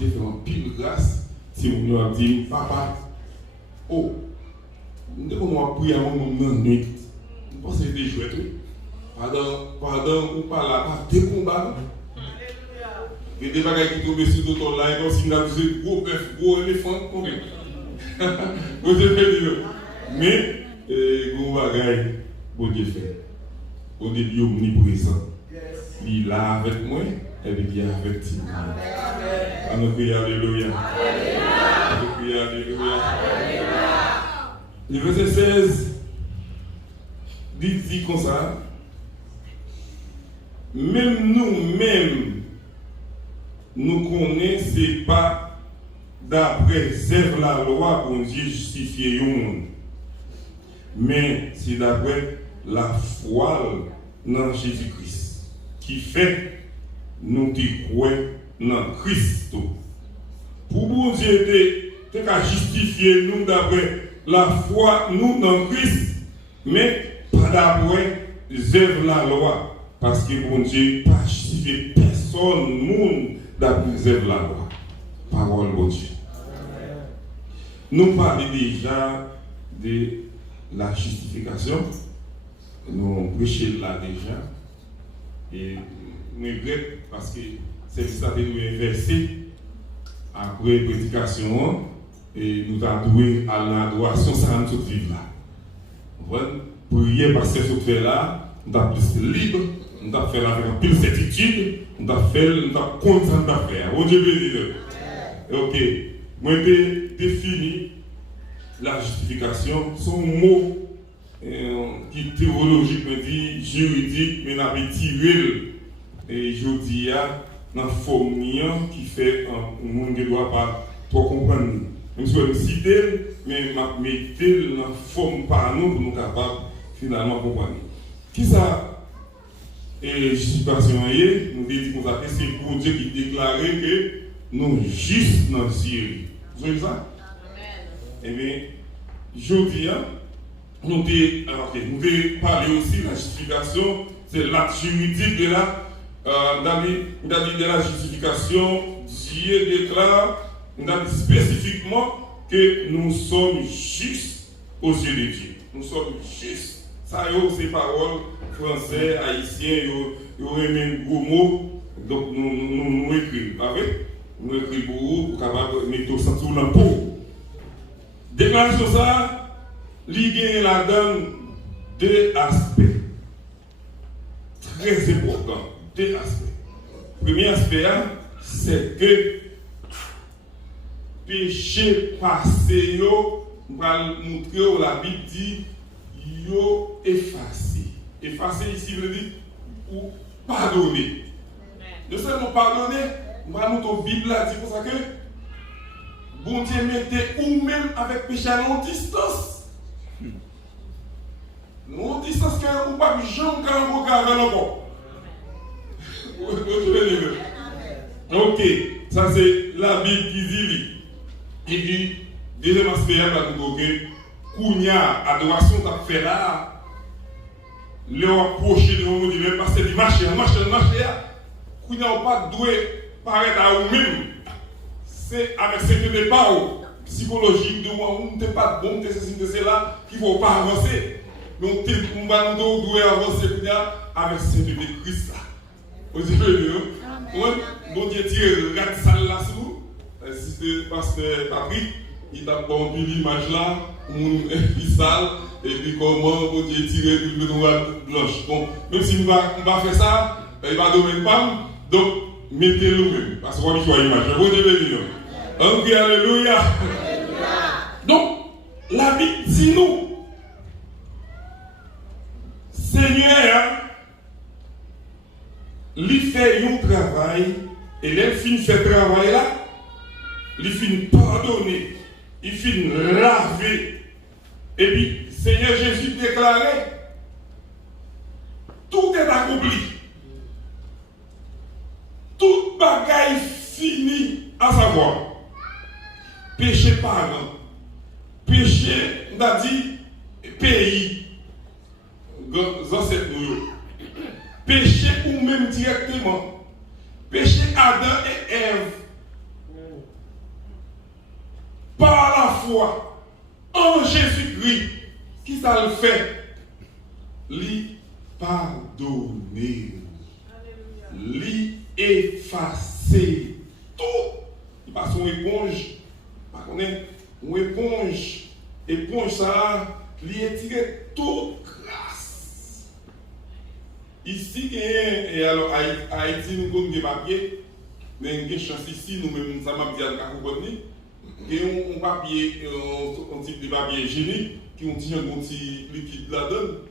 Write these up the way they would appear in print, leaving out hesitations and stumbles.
J'ai fait un pile grâce. Si vous nous dit, papa, oh, nous devons prier à mon nuit. Nous pensons que c'était chouette, oui. Pardon, ou pas là, pas des combats. Il y a des bagages qui tombent sur le dos là, comme si nous avions gros bœuf, gros éléphant, combien. Vous avez dit, mais, gros bagages, bon Dieu fait. Au début, omniprésent. Il est là avec moi, et il est avec toi. On crie Alléluia. On crie Alléluia. Le verset 16 dit comme ça. Même nous-mêmes, nous connaissons pas d'après la loi pour Dieu justifier le monde. Mais c'est d'après la foi dans Jésus-Christ qui fait nous qui croyons dans Christ. Pour bon Dieu, tu as justifié nous d'après la foi nous dans Christ, mais pas d'après les œuvres de la loi. Parce que bon Dieu n'a pas justifié personne, monde d'après les œuvres de la loi. Parole bon Dieu. Nous parlons déjà de la justification. Nous prêchons là déjà. Et nous regrettons parce que c'est ça que nous inversé après la prédication et nous avons doué à l'adoration, ça nous vivre là. Vous voyez, prier parce que ce que fait là, nous avons plus libre, nous avons fait avec plus de certitude, nous avons fait, nous avons content d'affaires. Bon Dieu béni. Ok, moi j'ai défini la justification, son mot qui théologique me dit juridique, mais n'a pas tiré et je dis dans la forme qui fait un monde qui ne doit pas trop comprendre. Je suis cité, mais je mettre dans la forme par nous pour nous capables finalement comprendre. Qui ça et justification nous dit que c'est pour Dieu qui déclarait que nous justes dans le ciel. Vous voyez ça? Eh bien, je dis, nous devons parler aussi de la justification, c'est l'acte juridique de la justification. Dieu déclare spécifiquement que nous sommes justes aux yeux de Dieu. Nous sommes justes. Ça, c'est paroles français, haïtiens, ils ont même gros mots. Donc, nous écrivons. Nous écrivons pour vous, pour capable mettre tout ça sous la peau. Déclaration ça, l'idée là-dedans deux aspects. Très importants. Deux aspects. Premier aspect, c'est que péché passé, on va montrer où la Bible dit, yo effacé. Effacé ici veut dire ou pardonner. Ne seulement pardonner, on va montrer la Bible là, dit pour ça que bon Dieu mettez ou même avec péché à longue distance. Longue distance qu'on ne peut pas jamais regarder encore. Ok, ça c'est la Bible qui dit. Il dit, deuxième aspect, que Kounia, adoration t'a fait là, le approcher de nous, il va passer du marché, Kounia n'a pas doué paraître à vous-même. C'est avec ce départ psychologique de moi, on n'est pas bon, c'est là qu'il ne faut pas avancer. Mais on va nous douer avancer avec ce de Christ là. Vous avez vu, bon Dieu tire la salle là sous. Si c'est pasteur Patrick, il t'a bon l'image là, il sale, et puis comment bon Dieu tire le noir blanche. Bon, même si on va faire ça, il va donner une femme, donc mettez-le même, parce qu'on voit l'image. Bon Dieu béni. On dit Alléluia. Donc, la Bible dit nous, Seigneur, il fait un travail, et là, il finit ce travail là, il finit pardonner, il finit laver, et puis, Seigneur Jésus déclarait, tout est accompli. Tout bagaille fini à savoir. Péché pardon. Péché, on a dit, pays. Ancêtres nous. Péché ou même directement. Péché Adam et Ève. foi en Jésus-Christ, qui ça le fait? Lui pardonner, lui effacer tout. Il passe une éponge, pas qu'on est une éponge ça, lui étirer toute grâce. Ici, et alors Haïti, nous avons des papiers, mais il y a une chance ici, nous-mêmes, ça m'a dit à Cacoboni, et un papier, un type de papier hygiénique, qui ont un petit liquide là-dedans.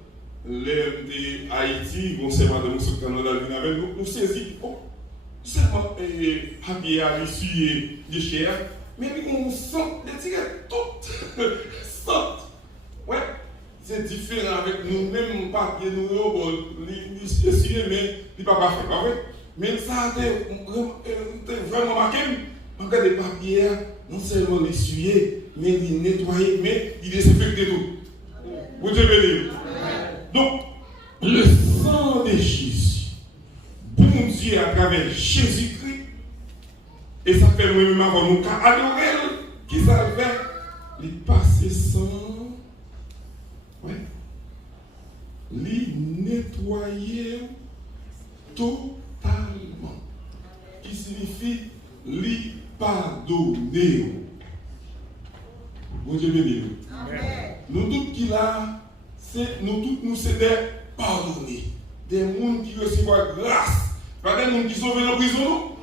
Les Haïti, conservateurs, nous sommes dans la vie avec nous, nous saisissons seulement papier à l'essuyer des chairs, mais on sent les tirettes toutes sortent. Ouais, c'est différent avec nous-mêmes, papier, nous, les essuyer, mais il n'est pas parfait, pas vrai? Mais ça a vraiment marqué. Regarde les papiers, non seulement l'essuyer, mais les nettoyer, mais il désinfecter tout. Vous devez lire. Donc, le sang de Jésus, bon Dieu à travers Jésus-Christ, et ça fait moi-même avant nous qu'à adorer, qui ça fait? Il passe sang, ouais, il nettoyer totalement, qui signifie lui pardonner. Bon Dieu béni. Nous tous qui là, nous tous nous c'est des pardonnés, des gens qui reçoivent grâce, pas des gens qui sont venus en prison.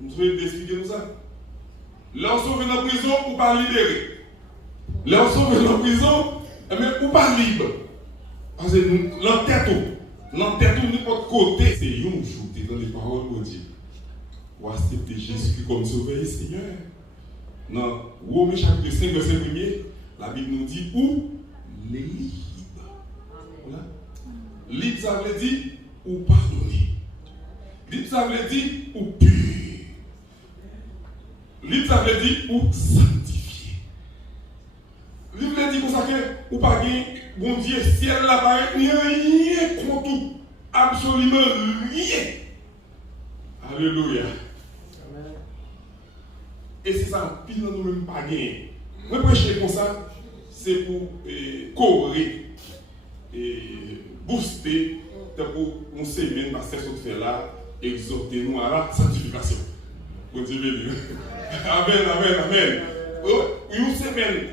Nous devons expliquer nous ça. Là, sont venus en prison ou pas libérés. Là, sont venus en prison, mais ou pas libre. Parce que l'entête n'importe côté, c'est un jour dans les paroles de Dieu. Ou accepter Jésus comme sauveur et Seigneur. Dans Romains chapitre 5, verset 1er, la Bible nous dit où les libres. Voilà. Libre, ça veut dire ou pardonner. Libre, ça veut dire ou pur. Libre, ça veut dire ou sanctifier. Libre, ça veut dire comme ça que ou pas gagner, bon Dieu, ciel là, pas rien contre tout. Absolument rien. Alléluia. Et c'est ça, puis nous ne même pas gagner. Moi, prêcher comme ça, c'est pour corriger et booster, pour nous semaine, parce que ce qu'on fait là, exhorter nous à la sanctification. Bon Dieu béni. Amen. Une semaine,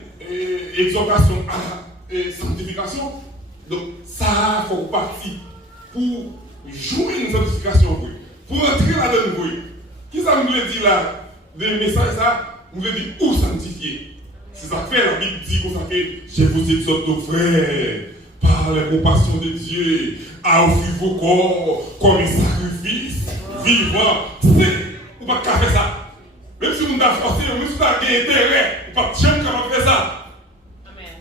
exhortation à la sanctification. Donc, ça faut partir pour jouer une sanctification, pour entrer là-dedans. Qui ça me dit là? Des messages, ça, vous voulez dire où sanctifier. C'est ça fait, la Bible dit qu'on fait, je vous exhorte aux frères, par la compassion de Dieu, à offrir vos corps comme un sacrifice vivant. C'est, ou pas qu'à faire ça. Même si vous n'avez forcé, même si vous avez intérêt, ou pas jamais capable de faire ça. Amen.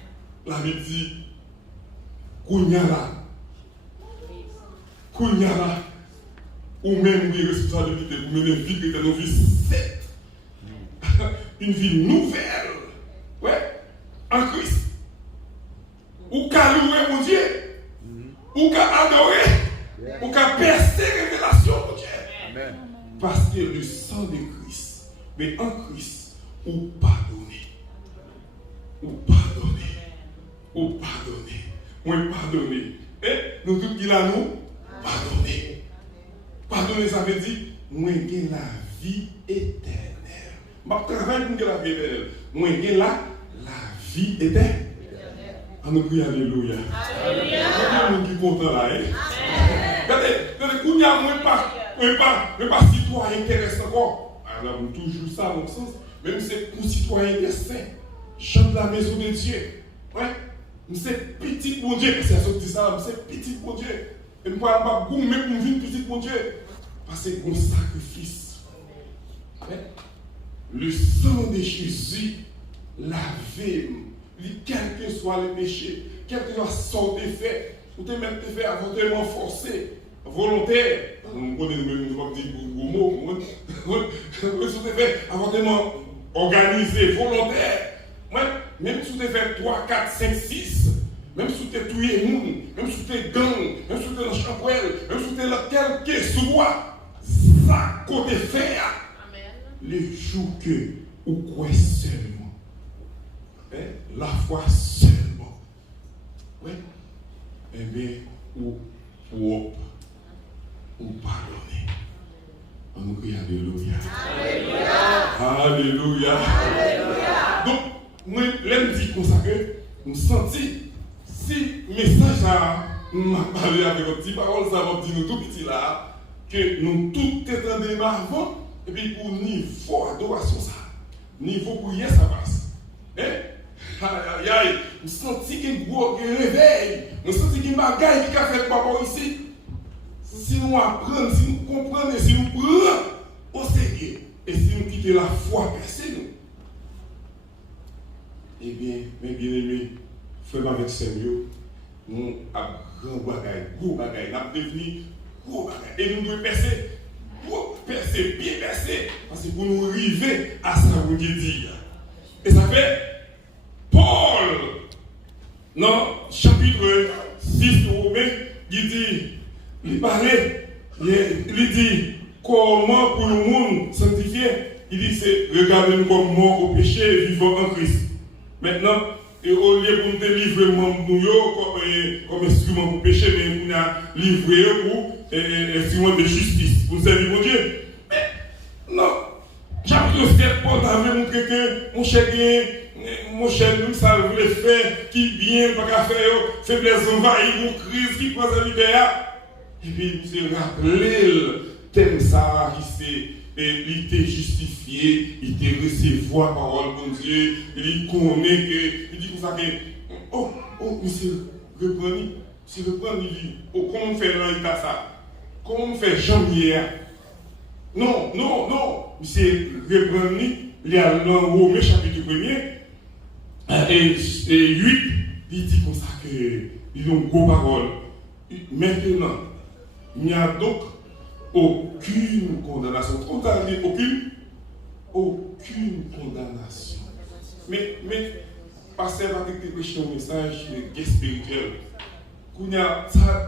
La Bible dit, Kounyala, ou même des responsabilités pour mener une vie qui est une vie sainte. Une vie nouvelle, ouais, en Christ. Ou qu'à louer mon Dieu, ou qu'à adorer, ou qu'à percer révélation mon Dieu. Amen. Parce que le sang de Christ, mais en Christ, ou pardonner, moins pardonner. Et nous tous qui là nous, pardonner. Pardonner, ça veut dire, moins que la vie éternelle. Je travaille pour la vie éternelle. Moi, j'ai la vie éternelle. On prie alléluia. Alléluia. Il y a qui sont contents là. Regardez, il n'y a pas citoyen terrestre encore. Alors, toujours ça, dans le sens. Même si c'est pour citoyen terrestre, chante la maison de Dieu. Ouais. C'est petit bon Dieu. C'est ça que dit ça. C'est petit bon Dieu. Et nous ne pouvons pas gommer pour vivre petit bon Dieu. Parce que c'est un sacrifice. Ouais. Le sang de Jésus lave, quel que soit le péché, quel que soit son défait, ou te même fait avortement forcé, volontaire, on connaît même nous dire gros mots, si tu fait avortement organisé, volontaire, même si tu fait 3, 4, 5, 6, même si tu es tué, même si tu es gang, même si tu es dans le chambrel, même si tu es là, quel que soit, ça côté faire. Le jour que, ou quoi seulement, la foi seulement. Oui. Eh bien, ou pardonner. On nous crie Alléluia. Alléluia. Alléluia. Alléluia. Donc, moi, là, je dis comme ça que je me senti, si le message là, m'a parlé avec un petit parole, ça va dire nous tout petit là, que nous tout étendons avant, et puis pour niveau adoration, ça, niveau prière, ça passe. Hein? Aïe, aïe, je senti qu'il y a un gros réveil, je senti qu'il y a un bagaille qui a fait papa ici. Si nous apprenons, si nous comprenons, si nous prenons au sérieux, et si nous quittons la foi percée, nous. Eh bien, mes bien-aimés, faisons avec Seigneur, nous avons grand bagaille, gros bagaille, nous avons devenu gros bagaille. Et nous devons percer, bien percer, parce que pour nous arriver à ça, vous dire. Et ça fait Paul, dans chapitre 6 de Romains, il dit, il parlait, il dit, comment pour le monde sanctifié, il dit, c'est regarder-nous comme mort au péché et vivant en Christ. Maintenant, et au lieu pour nous délivrer comme instrument pour pécher, mais on a livré pour instrument de justice, pour servir mon Dieu. Mais non, chapitre 7, Paul avait montré que mon cher, nous, ça voulait faire, qui bien, pas qu'à faire, faiblesse envahie, ou crise, qui prend sa liberté. Et puis, il s'est rappelé le thème ça qui s'est. Et il était justifié, il était recevoir la parole de Dieu, il connaît que, il dit comme ça que, oh, monsieur, reprenez, il dit, oh, comment on fait là, ça? Comment on fait janvier? Non, monsieur, reprenez, il y a dans Romains chapitre 1er, et 8, il dit comme ça que, ils ont gros parole. Maintenant, il n'y a donc aucune condamnation. Aucune condamnation. Mais pasteur va te prêcher un message de guerre spirituelle.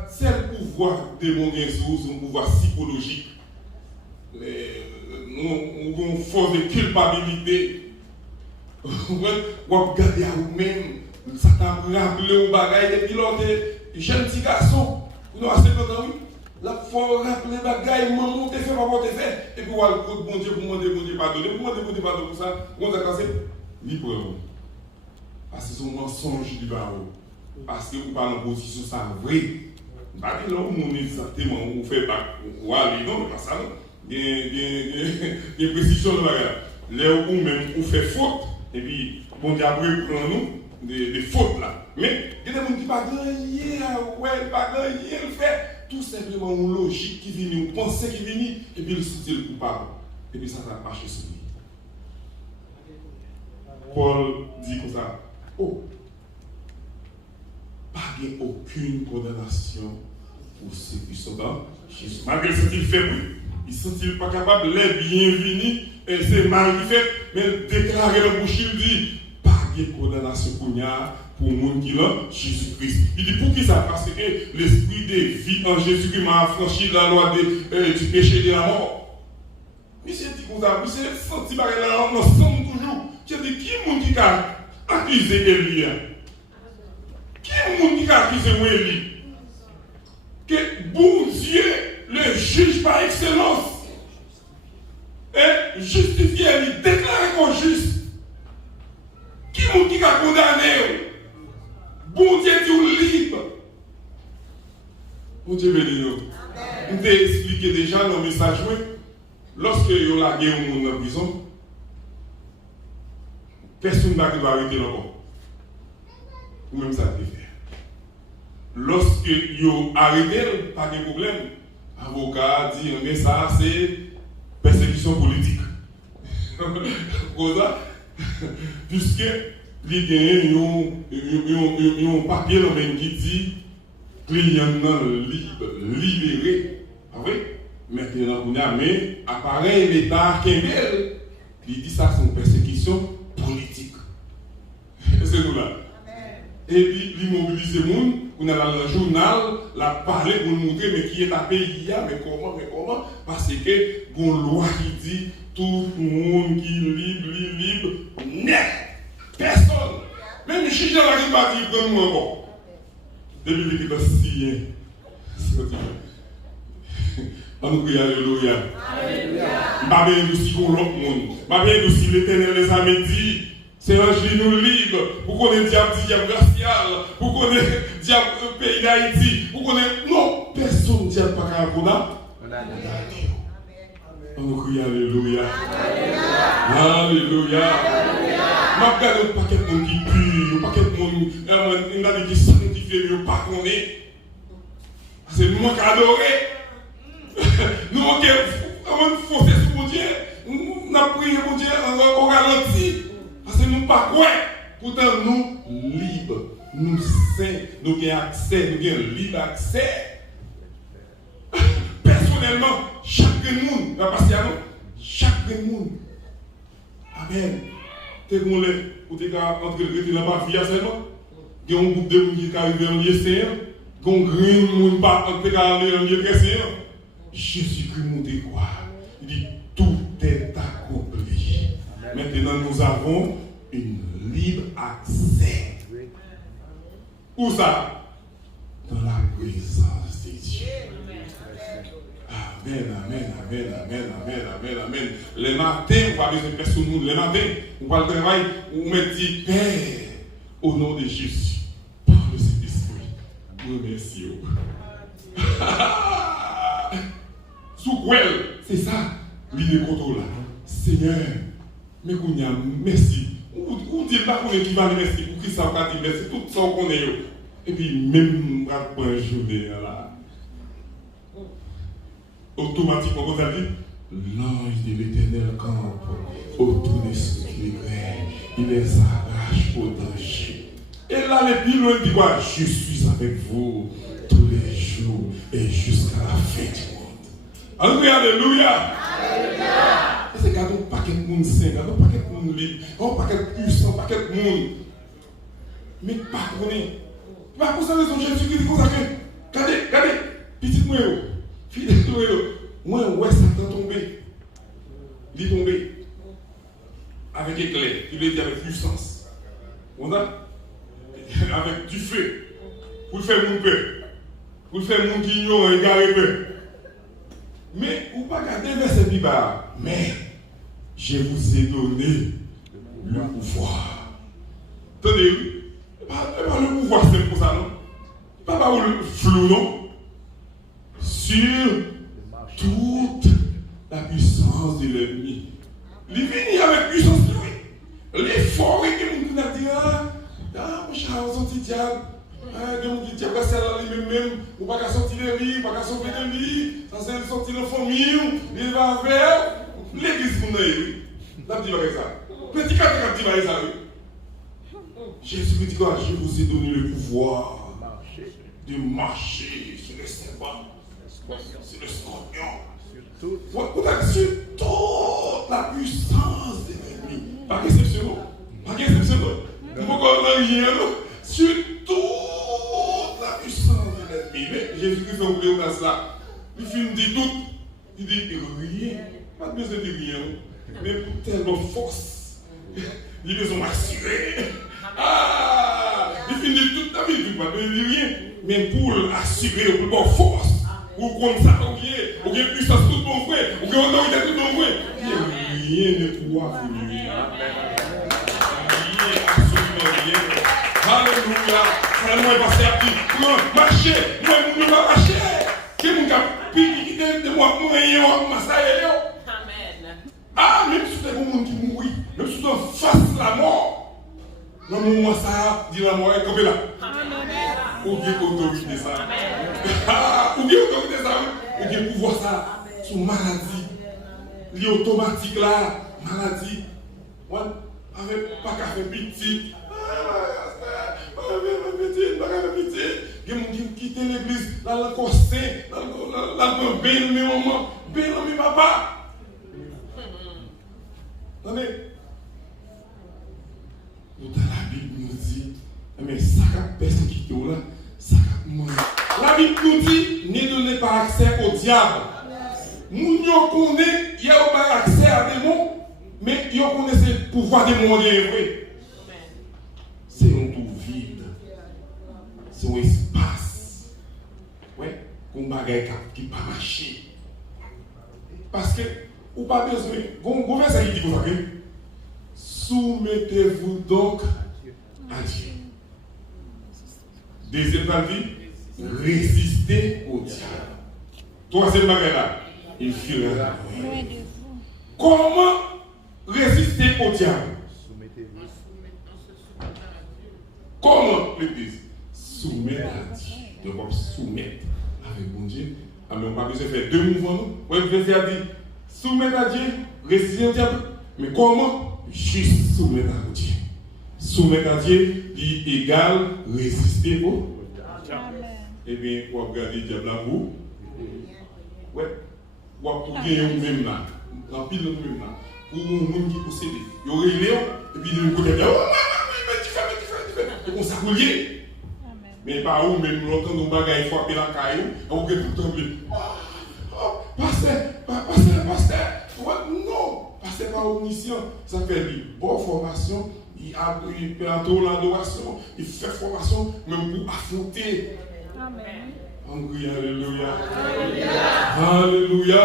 C'est le pouvoir démoniaque, un pouvoir psychologique. Nous avons une force de culpabilité. Vous regardez à vous-même. Ça t'a rappelé au bagage depuis l'autre jeune petit garçon. Vous avez assez de temps. La faut rappeler les bagailles, maman, t'es fait, papa, t'es fait. Et puis, voilà, bon Dieu, pour demander bon Dieu pardonner. Pour demander bon Dieu pardonner pour ça, on a cassé. Libre. Parce que c'est un mensonge du barreau. Parce que vous parlez en position, ça vrai. Pas que là, on est exactement, on fait pas. Ou aller, non, mais pas ça, non. Il y a une précision de bagage. Là où même, on fait faute. Et puis, bon Dieu, après, prend nous des fautes là. Mais, il y a des gens qui ne pas gagner, ouais, pas gagner, le fait. Tout simplement une logique qui vient, une pensée qui vient, et puis le sentir le coupable. Et puis ça va marcher sur lui. Paul dit comme ça, oh, pas aucune condamnation pour ceux qui sont dans Jésus. Malgré ce qu'il fait, oui, ils ne sont pas capables, les bienvenus, et c'est mal fait, mais déclarer le bouche, il dit, pas de condamnation pour nous. Pour le monde qui l'a, Jésus-Christ. Il dit pour qui ça? Parce que l'esprit de vie en Jésus-Christ m'a affranchi la loi du péché et de la mort. Monsieur dit comme ça, monsieur senti par là, on ensemble toujours. Je dis, qui est le monde qui a accusé Élie? Qui est le monde qui a accusé Élie? Que bon Dieu le juge par excellence. Et justifié Élie, déclaré comme juste. Qui est le monde qui a condamné? Bon Dieu dit libre. Bon Dieu béni nous. Je t'ai expliqué déjà dans le message, lorsque il y a la guerre au monde en prison, personne ne va arrêter l'encore. Ou même ça peut faire. Lorsque il y a arrêté, pas de problème. L'avocat dit, mais ça c'est persécution politique. Pour ça, puisque il y a un papier qui dit client libéré. Ah oui? Maintenant, mais apparaît l'État Kembel, il dit ça c'est une persécution politique. C'est nous là. Et puis, il mobilise le monde, on a dans le journal, la parler pour nous montrer mais qui est à pays, mais comment? Parce que bon loi qui dit tout le monde qui est libre, net. Personne. Même il m'a dit, prends-moi bon. Depuis qu'il est si. On nous crie Alléluia. Je bien aussi pour l'autre monde. Je bien aussi l'Éternel les a dit. C'est un genou libre. Pour qu'on ait diable racial. Pour qu'on ait diable pays d'Haïti. Pour qu'on ait. Non, personne ne diable pas qu'à on nous crie Alléluia. Alléluia. Je regarde un paquet de monde qui pue, un paquet de monde qui sanctifie, mais pas qu'on est. C'est nous qui adorons. Nous avons forcé sur mon Dieu. Nous avons prié mon Dieu au ralenti. Parce que nous ne pas quoi. Pourtant, nous libres, nous saints, nous avons accès, nous avons libre accès. Personnellement, chaque monde, va passer à nous, chaque monde. Amen. Tu es pour entrer dans la vie seulement. Il y a un groupe de monde qui arrive en lieu saint. Il y a un grand monde qui arrive en lieu très saint. Jésus-Christ nous dit quoi? Il dit tout est accompli. Maintenant, nous avons une libre accès. Où ça? Dans la présence de Dieu. Amen, amen, amen, amen, amen, amen, amen. Les matins, on va besoin de personne. Les matins, on va le travail, on me dit Père, au nom de Jésus, par le Saint-Esprit, nous remercions. Sous quoi? C'est ça, l'idée contrôle là. Seigneur, mais qu'on y a merci. Ou dit pas qu'on est qui va merci, pour qui ça va dire merci, tout ça qu'on est. Et puis même on va prendre une journée là. Automatiquement, vous avez dit, l'ange de l'Éternel campe autour de ceux qui les craignent. Il les arrache au danger. Et là, les plus loin dit quoi? Je suis avec vous tous les jours et jusqu'à la fin du monde. Alléluia. Alléluia. C'est quand on paquet de monde saint, quand on paquet de monde libre, quand on paquet de puissant, paquet de monde. Mais pas qu'on est. Pas pour ça raison, Jésus-Christ dit comme ça que, regardez, petit moi, fidèle toi, moi, ouais, ça t'a tombé. Il est tombé. Avec éclair, il est dit avec puissance. On a avec du feu. Pour faire mon peur. Pour faire mon qui ignore et garder peur. Mais, ou pas garder verset Bible. Mais, je vous ai donné le pouvoir. Attendez, pas le pouvoir, c'est pour ça, non? Pas le flou, non? Sur toute la puissance de l'ennemi. Il vient avec puissance de lui. L'effort est que nous avons dit, mon cher, on sortit diable. Donc, il diable, c'est là lui-même. On va pas sortir de lui, on va pas sortir de lui. Ça, c'est sortir de la famille. Il va vers l'église pour nous. La petite va ça. Petit cas de ça, oui. Jésus dit quoi? Je vous ai donné le pouvoir de marcher sur le serpent, sur le scorpion, sur toute la puissance de l'ennemi. Pas exceptionnel. Pas exceptionnel. Nous ne pouvons rien. Sur toute la puissance de l'ennemi. Mais Jésus-Christ a oublié cela. Il dit tout. Il dit rien. Pas besoin de rien. Mais pour tellement force. Il besoin m'assurer. Il finit toute la vie, pas de rien. Mais pour assurer, pour avoir force, pour qu'on ça, ou bien puissance tout mon frère, ou bien autorité tout mon frère, rien ne pourra vous nuire. Rien, absolument rien. Alléluia. Ça ne m'a pas servi. Moi, marcher, moi, je ne vais pas marcher. Que mon cap, puis qui de moi, moi, Amen. Même si c'est un monde qui mourit, même si c'est face la mort. Dans le moment ça, dit la mort est comme là. Ou bien autorité ça. Ou bien autorité ça. Ou bien pouvoir ça. Sous maladie. Lié automatique là. Maladie. Avec pas qu'à faire petit. Pas qu'à faire petit. Il y a des gens qui quittent l'église. Là, le corset. Là, le bien mes mamans. Bien mes papa. Attendez. Dans la Bible nous dit, mais ça a persécuté là, ça a mangé. La Bible nous dit, ne donnez pas accès au diable. Nous connaissons, il y a pas accès à des démons, mais il connaît le pouvoir des démons vrai. C'est un tout vide. c'est un espace. Ouais, qu'on bagaille qui pas marcher. Parce que, ou pas besoin, vous verset qui dit comme ça, soumettez-vous donc à Dieu. Deuxième partie, résistez au diable. Troisième bagage là, il fuira loin de vous. Comment résister au diable? Comment l'église? Soumettre à Dieu. Donc on soumettre avec bon Dieu. Mais on n'a pas besoin de faire deux mouvements. Oui, le verset a dit soumettre à Dieu, résister au diable. Mais comment? Juste soumettre à Dieu. Soumettre à Dieu, il égale résister au diable. Eh bien, on va regarder le diable là vous. Ouais. On va pour gagner nous-mêmes là. En pile nous-mêmes là. Pour nous qui possédent. Il y aurait Léon, et puis de l'autre côté, et on s'accoulier. Mais par où même nous entendons nos bagages frapper la caillou, on peut tout tomber. Pasteur. Non, pasteur pas omniscient. Ça fait une bonne formation, il fait un tour l'adoration, il fait formation, même pour affronter. Amen. Alléluia. Alléluia.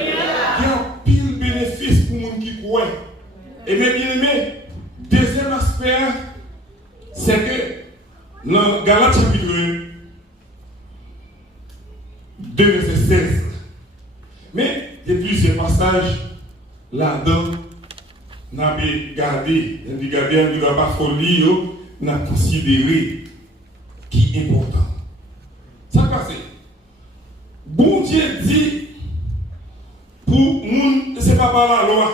Il y a un pile bénéfice pour les gens qui croient. Et bien aimé, deuxième aspect, c'est que dans Galates chapitre 2, verset 16. Mais il y a plusieurs passages là-dedans. On a gardé, on ne doit pas folie, on a considéré qui est important. Ça passe. Bon Dieu dit pour nous, ce n'est pas par la loi,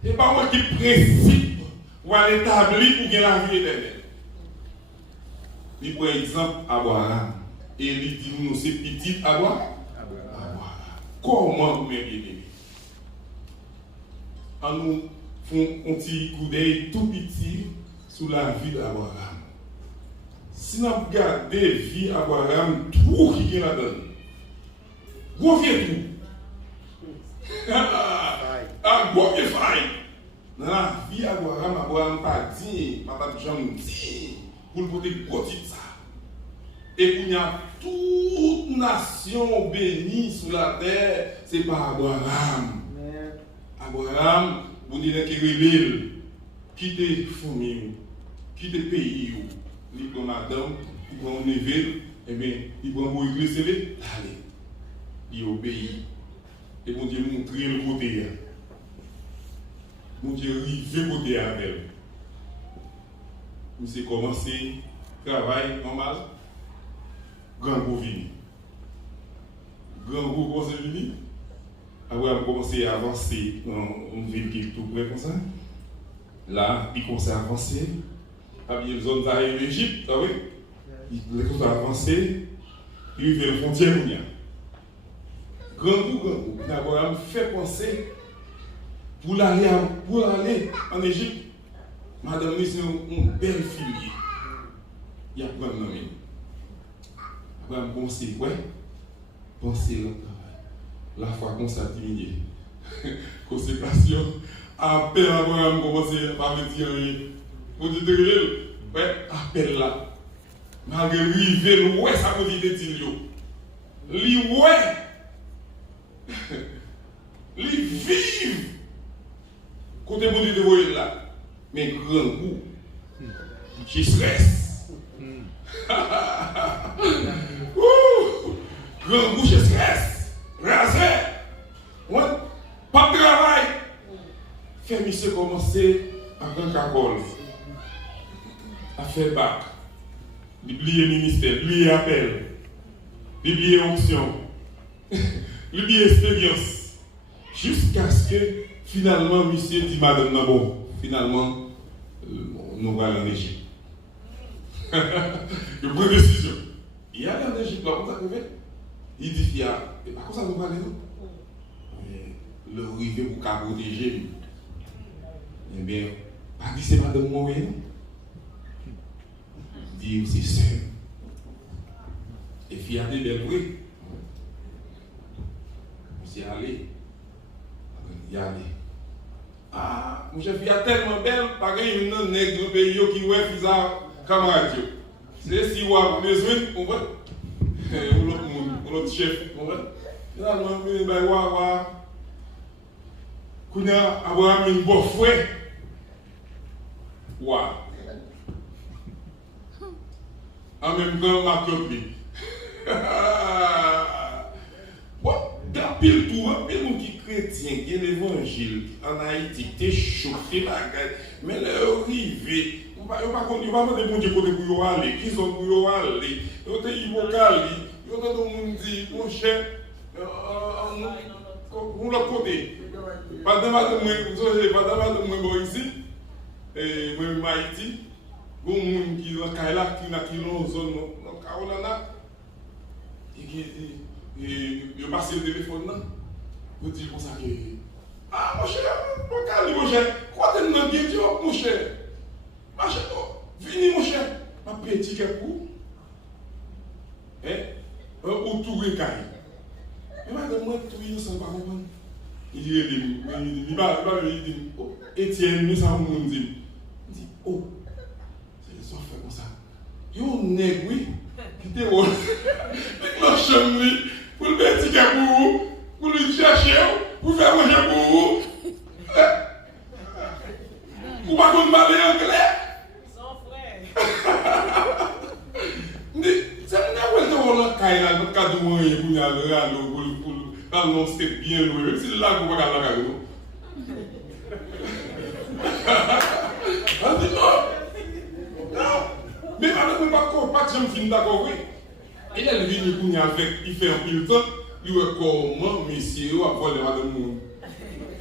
ce n'est pas moi qui principe ou à l'établir pour gagner la vie éternelle. Il prend exemple Abraham et il dit nous c'est petit Abraham. Comment vous m'aimez? En nous faisons un petit coup d'œil tout petit sur la vie d'Abraham. Si nous regardons la vie d'Abraham, tout qui est là-dedans, gros vieux tout. Gros vieux faille. Dans la vie d'Abraham, Abraham pas dit, papa de Jean dit, pour le côté gros titre ça. Et qu'il y a toute nation bénie sur la terre, c'est pas Abraham. Abraham, vous dites qu'il est rebelle, quitte famille, quitte pays, il prend madame, il prend neveu, et bien, il prend pour église, allez, il obéit. Et mon Dieu montre le côté. Mon Dieu rive le côté avec elle. Nous avons commencé travail normal. Grand groupe vini. Grand groupe commence à venir. Après, on a commencé à avancer dans une ville qui est tout près comme ça. Là, il commence à avancer. Il y a une zone d'arrêt en Égypte, vous savez. Il commence à avancer. Il fait la frontière. Grand groupe. Abraham fait penser pour aller en Égypte. Madame, c'est une belle fille. Il y a plein de noms. Abraham pense, ouais, penser le travail. La foi qu'on s'est diminué. Consécration. Appel Abraham commence à me dire rien. Vous dites ouais, appel là. Malgré lui, ouais, ça peut dire de lui, ouais. Lui vive. Côté bon Dieu de voyer là. Mais grand coup. Qui stresse. Grand coup, je stresse. Rasé. Ouais. Pas de travail. Fait monsieur commencer à prendre cacole. À faire bac. L'oublier ministère, l'oublier appel. L'oublier onction. L'oublier expérience. Jusqu'à ce que finalement, monsieur dit madame, non, bon, finalement, nous allons en Égypte. Je prends une décision. Il y a en Égypte, là, comment ça fait? Il dit, il y a, et par contre, ça nous parle, non? Le rivet pour qu'à protéger. Eh bien, pas dit c'est madame Moé, non? Dit, c'est seul. Et fiaté belle bruit. C'est allé. Il y a allé. Ah, mon chef, il y a tellement belle, pas qu'il y a une nègre pays qui ouais, fisa camarade. C'est si vous avez besoin, vous comprenez? Ou l'autre chef, vous comprenez? Finalement, vous avez Abraham une bonne fouet. Waouh! En même temps, ma copie. Bon, dans pile tout, pile monde qui chrétien, qui est l'évangile en Haïti, t'es chauffé la gueule, mais là, arrivé, on va pas demander mon Dieu côté pour aller, qui sont pour aller, on te dit vocal, on te dit mon cher, on l'autre côté. Pas de mal de moi ici, et moi Haïti, bon monde qui est là, qui n'a qu'une zone, Carolina, il passe le téléphone là, vous dites comme ça que ah mon cher, quoi t'es dans le job mon cher, venez mon cher, ma petit ticket pour, ou tout recaille. Mais madame moi tout il ne s'en pas comprendre. Il dit Étienne, nous ça on dit, oh, c'est les enfants comme ça. Yo nèg oui, qui te rôle. Avec la chambre pour le mettre ticket pour lui chercher, pour faire manger pour vous. Pour pas qu'on parle anglais. Son frère. C'est un peu de caille dans le cadre où il y a le pour non c'est bien loin. C'est là qu'on va la caille. On dit non. Mais avec le pas que je me d'accord, oui. Il est venu avec, il fait un peu de temps, il voit comment, messieurs, à voir les madame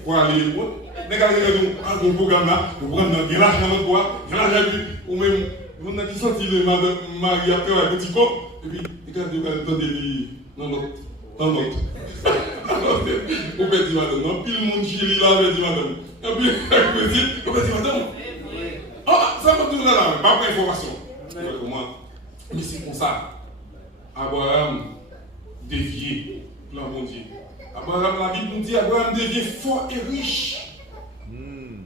pour aller loin. Mais quand il y a un programme là, vous prenez un village dans le bois, ou même, vous n'avez pas senti le madame Marie après un petit cop, et puis, regardez, vous allez entendre dans notre. Vous pouvez dire madame, non, puis le monde chéri là, vous dit madame. Et puis, vous pouvez dire madame. Ah, ça m'a tourné là, pas pour information. Mais c'est comme ça. Abraham dévié, plan mon Dieu. Abraham, la Bible nous dit, Abraham devient fort et riche. Même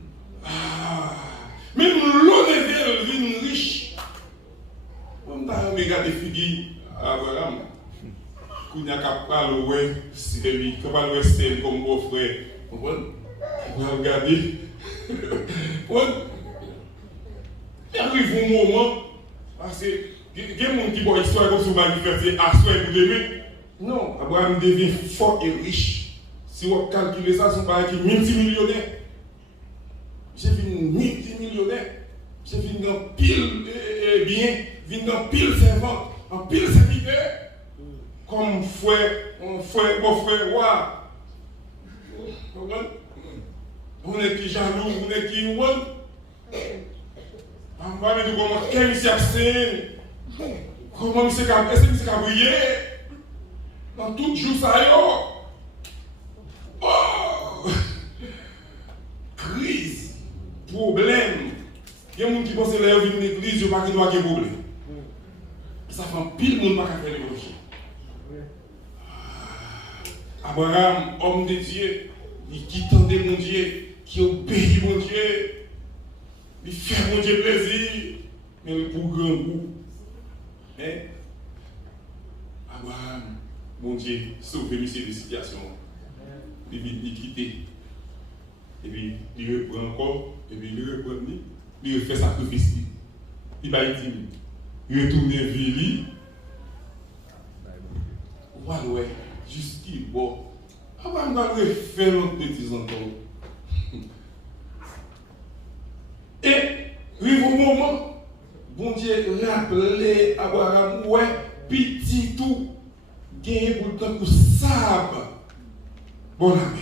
l'eau devient riche. On a regardé figure Abraham. Qu'on a capable ouais, c'est lui, capable ouais, c'est comme beau frère. Vous comprenez? On a regardé. Il arrive un moment, parce que il y a des gens qui voient l'histoire comme si vous m'avez fait à soi et vous devez. Non, Abraham devient fort et riche. Si vous calculez ça, c'est pareil qui multimillionnaire. J'ai vu multimillionnaire. J'ai vu dans pile bien, vu dans pile servant, en pile serviteur. Comme frère, mon frère, roi. Vous n'êtes qui jaloux, vous n'êtes qui ouan. On va me dire comment quel s'y abstient. Comment est-ce que c'est briller dans tout jour ça y est. Oh! Crise, problème. Il y a des gens qui pensent que l'élève d'une église, il n'y a pas de problème. Ça fait un pile de monde qui faire l'évangile. Abraham, homme de Dieu, qui tendait mon Dieu, qui obéit mon Dieu, il fait mon Dieu plaisir, mais pour grand goût. Abraham, mon Dieu, sauver lui ces situations. Il quitte. Et puis, il reprend encore, et puis il reprend, il refait sacrifice. Il va être timide. Il retourne vers ouais, jusqu'il bon. Abraham va refaire notre petits encore. Et, arrive au moment, bon Dieu rappelait Abraham, ouais, petit tout, gagné pour le temps pour sable. Bon ami.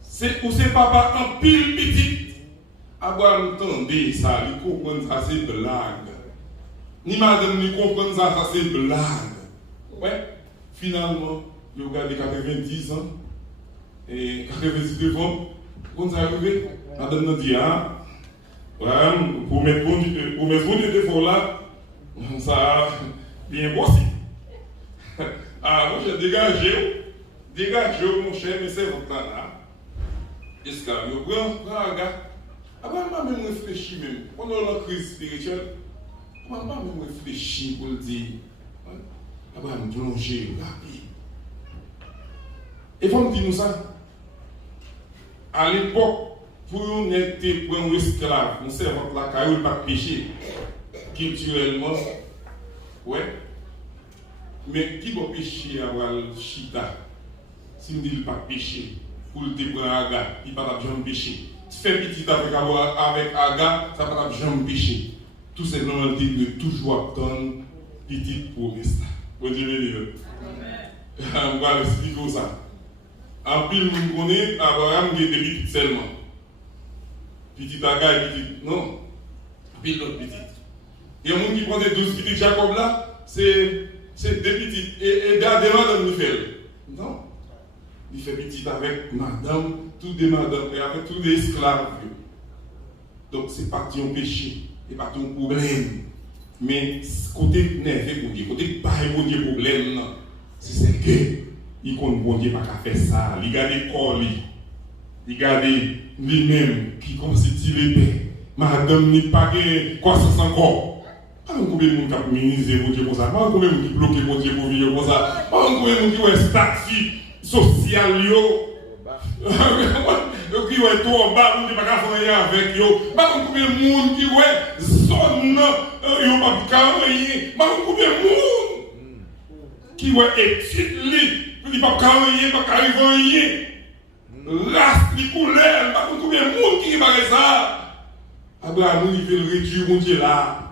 C'est pour ses papas en pile petit. Abraham tendait ça, il comprend ça, c'est blague. Ni madame, ni comprend ça, c'est blague. Ouais, finalement, il a gardé 90 ans et 99 ans. Quand ça arrive, madame nous dit, ah, pour mettre bon Dieu de fort là, ça bien possible. Ah, moi j'ai dégagé, mon cher, mais c'est votre temps là. Est-ce que vous prend un gars? Ah, bah, même réfléchi même. Pendant la crise spirituelle, Comment pas me réfléchir pour le dire? Abraham plonger rapide. Et faut me dire nous ça. À l'époque, pour nous être pour un esclave, on sait votre la caillou pas péché culturellement, ouais. Mais qui va pécher avoir le chita? Si on dit qu'il pas péché, pour le prendre Aga, il pas jamais péché. Faire petit avec Aga, ça pas jamais péché. Tout c'est normal de toujours attendre petit promesse. Bon Dieu béni. On va expliquer ça. En pile, nous connaissons Abraham qui est petit seulement. Petit Aga et petit. Non. Pile l'autre petit. Et un monde qui prend des 12 petits Jacob là, c'est des petits. Et gardez-moi dans le fait. Non. Il fait petit avec madame, toutes des madames, et avec tous les esclaves. Donc, ce n'est pas un péché, ce n'est pas un problème. Mais côté nerveux, bon Dieu, côté pas bon Dieu problème, c'est que il compte bon Dieu pas qu'à faire ça. Il garde le corps, il garde lui-même qui constitue l'épée. Madame n'est pas que croissance encore. Pas combien de monde qui a minimisé bon Dieu comme ça. Pas combien de monde qui bloque bon Dieu pour vivre comme ça. Pas combien de monde qui a statut social yo. Qui est tout en bas, on ne peut pas faire rien avec yo. Pas combien de monde qui est zone yo pas carré. Pas combien de monde qui est étude li, il pas carré, pas carré rien. Race ni couleur, pas combien de monde qui est ça. Abraham il veut réduire mon Dieu là.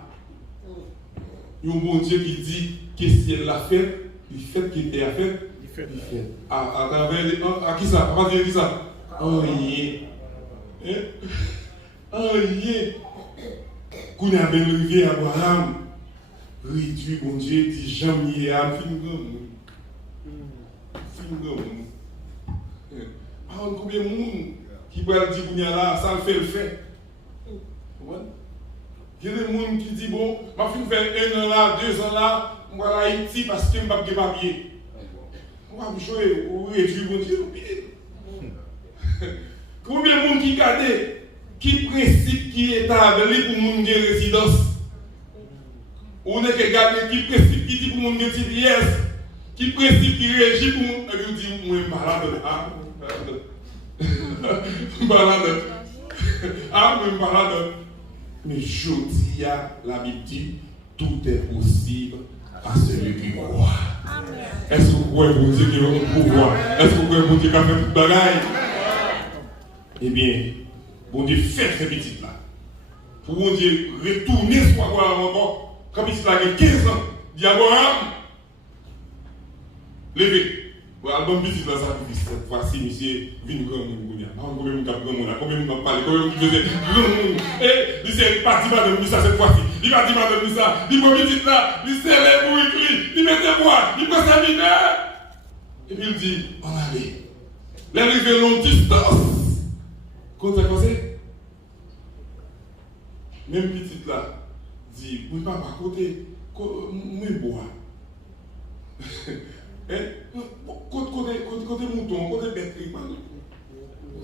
Il y a un bon Dieu qui dit que si elle l'a fait, il fait qui était à faire. Il fait. À travers. À qui ça? À partir de qui ça? Oh yeah. Oh yeah. Quand on a bien levé Abraham, réduit bon Dieu, dit jamais à fin de par contre, combien de monde qui peut dire qu'on est là, ça le fait. Il y a des gens qui disent bon, ma fille fait 1 an là, 2 ans là, on va à Haïti parce que je ne peux pas papier. On va me jouer, ou réduire mon Dieu. Combien de monde qui garde, qui principe qui est établi pour mon Dieu résidence? On est que garder qui principe qui dit pour mon Dieu TPS, qui principe qui régit pour mon Dieu. Je dis, moi, balade. Ah, moi, balade. Mais je dis à la Bible dit, tout est possible à celui qui croit. Est-ce que vous croyez pour Dieu qui a un pouvoir? Est-ce que vous croyez pour Dieu qui a fait toute bagaille? Eh bien, bon Dieu fait ces petites là. Pour bon Dieu retourner sur Abraham encore, comme il a 15 ans, dit Abraham, levez. L'album petit dans sa vie, cette fois-ci, monsieur, vient nous grand monde. Combien de monde a pris mon là? Combien de monde a parlé? Combien de monde faisait grand monde? Et il s'est parti madame Missa cette fois-ci. Il parti madame Missa. Il prend petit là. Il s'élève pour écrire. Il met des voix. Il prend sa mineur. Et puis il dit, on allait. L'arrivée longue distance. Quand ça passé? Même petite là, dit, oui papa, côté, moi bois. Côté mouton, côté bête,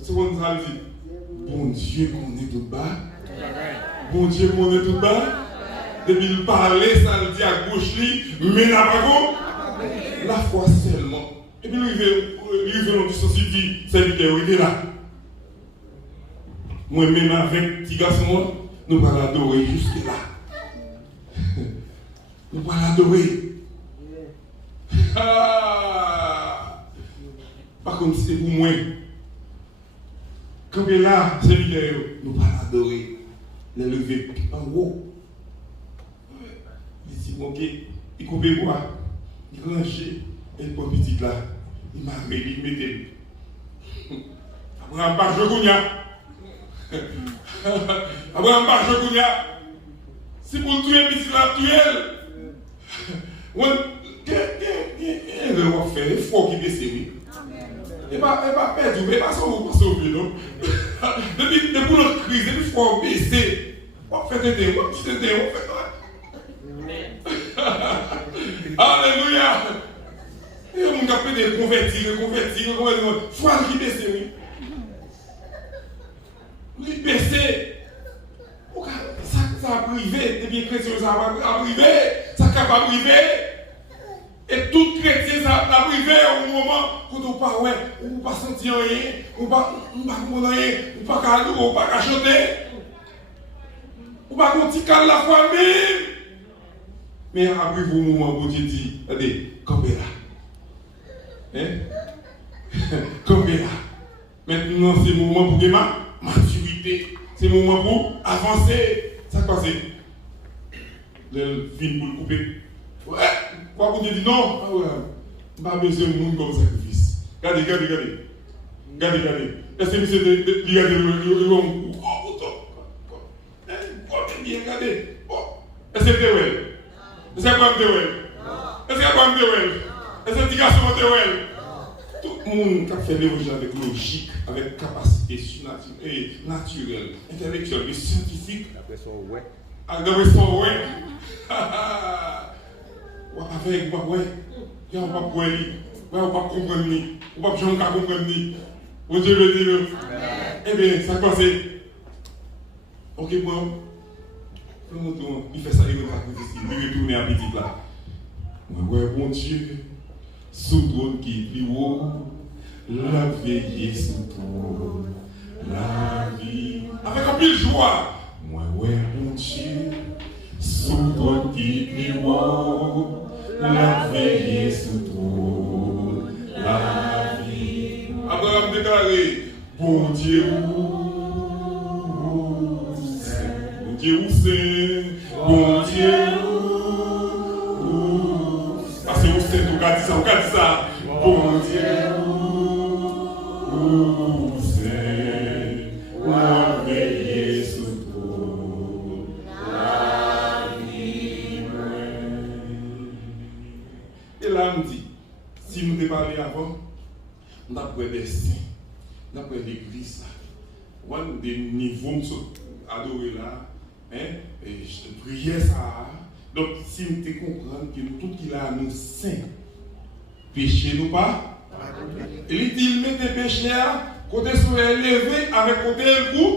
c'est comme ça dit. Bon Dieu qu'on est tout bas. Bon Dieu qu'on est tout bas. Depuis le parler, ça le dit à gauche, mais là pas la foi seulement. Et puis il veut notre société, serviteur, il est là. Moi-même avec petit garçon, nous allons l'adorer jusque là. Nous allons l'adorer. Par contre, c'est pour moi. Quand il est là, c'est vidéo, nous allons l'adorer. Le lever en haut. Il dit, ok, il coupe bois, il range, et il prend petit là. Il m'a mis, il mettait. Abraham pas Jogounia. Abraham pas Jogounia. Si pour tuer petit là, tuer. Il va faire l'effort qui baisse, oui. Il va perdre, mais pas sauver, non? Depuis notre crise, il faut baisser. On fait des dés, on fait des dés, on fait alléluia! Et on a fait des convertis, soit qui baisse, oui. Lui baisser. Ça a privé, des bien chrétiens, ça va privé, ça va privé. Et tout chrétien, ça va privé au moment où on pas ouais, ou pas sentir rien, ou pas comprendre rien, ou pas cadeau, ou pas chanter, ou pas continuer la foi même. Mais arrive au moment où Dieu dit, regardez, campez là. Campez là. Maintenant, c'est le moment pour ma maturité. C'est le moment pour avancer. Ça quoi c'est? Le film pour le couper. Ouais. Pourquoi vous dites non? Ah ouais. Je n'ai pas besoin de monde comme sacrifice. Regardez. Est-ce que monsieur regardez le homme? Regardez. Est-ce que c'est vrai? Est-ce que c'est quoi me Est-ce que c'est quoi me Est-ce que c'est garçon me tout le monde qui a fait l'évangile avec logique, avec capacité naturelle, intellectuelle et scientifique. Après ça, ouais. Après ça, ouais. On va faire, on va ouais. On va pas on va comprendre ni. On va jamais comprendre ni. Bon Dieu veut dire. Eh bien, ça passe. Ok, bon. Il fait ça, il retourne à petit là. Ouais, bon Dieu. Sous trône qui est plus haut, la veille sous trône, la vie. Avec un peu de joie. Moi, ouais, mon Dieu, sous trône qui est plus haut, la veille sous trône, la vie. Abraham déclaré, bon Dieu, bon Dieu, bon Dieu. On dit ça, bon Dieu, où c'est, moi veiller sous toi, la vie. Et là, on dit, si nous avons parlé avant, on a pris des saints, on a pris l'église, on a des niveaux adorés là, et prière ça. Donc, si nous te comprenons que nous, tout qu'il a nous saints, péché nous pas. Il dit, il met des péchés à côté sur élevé avec côté le coup.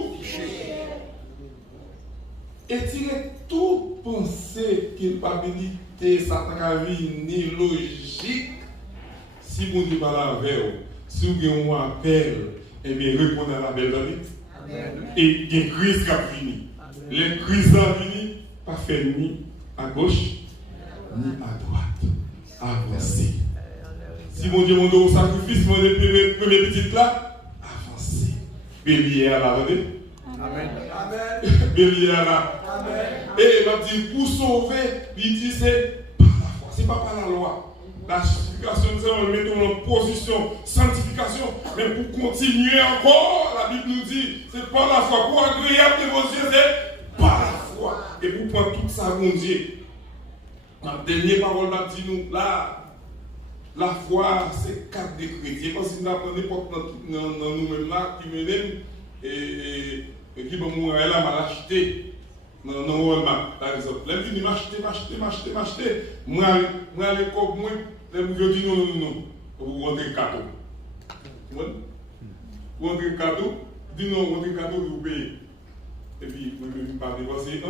Et tirer toute pensée, culpabilité, Satan ni logique. Si vous dites pas la veille, si vous avez un appel, eh bien, répondez à l'appel d'amis. Et il y a une crise qui a fini. Les crises ont fini, pas fait ni à gauche, ni à droite. Avancer. Si mon Dieu m'a donné un sacrifice, mon première petite là, avancez. Bélier à la regardez. Amen. Bélier à la. Amen. Et il m'a dit, pour sauver, il dit c'est par la foi, c'est pas par la loi. La justification, nous mettons en position, sanctification, mais pour continuer encore, la Bible nous dit, c'est par la foi. Pour agréable de vos yeux, c'est par la foi. Et pour prendre tout ça, mon Dieu. La dernière parole m'a dit nous, là, la foi, c'est quatre des chrétiens. Parce que nous apprenons n'importe dans nous-mêmes là, qui menent et qui vont mourir là, m'a acheté. Dans Walmart, par exemple. Là, il dit, m'acheter. Moi, à l'école, moi, je dis non. Vous rentrez le cadeau. Vous rentrez le cadeau, dis non, vous rentrez le cadeau, vous payez. Et puis, vous ne pas dépasser,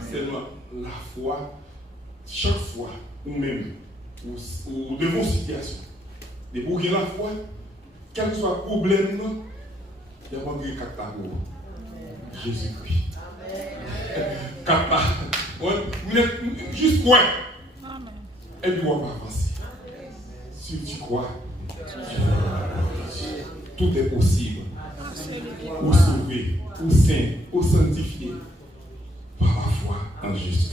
c'est la foi. Chaque fois, ou même, ou devant situation, de pour gagner la foi, quel que soit le problème, il y a pas de quatre Jésus-Christ. Quatre juste quoi? Et puis on va avancer. Si tu crois, tout est possible. Ou sauver, ou saint, ou sanctifié, par la foi en Jésus.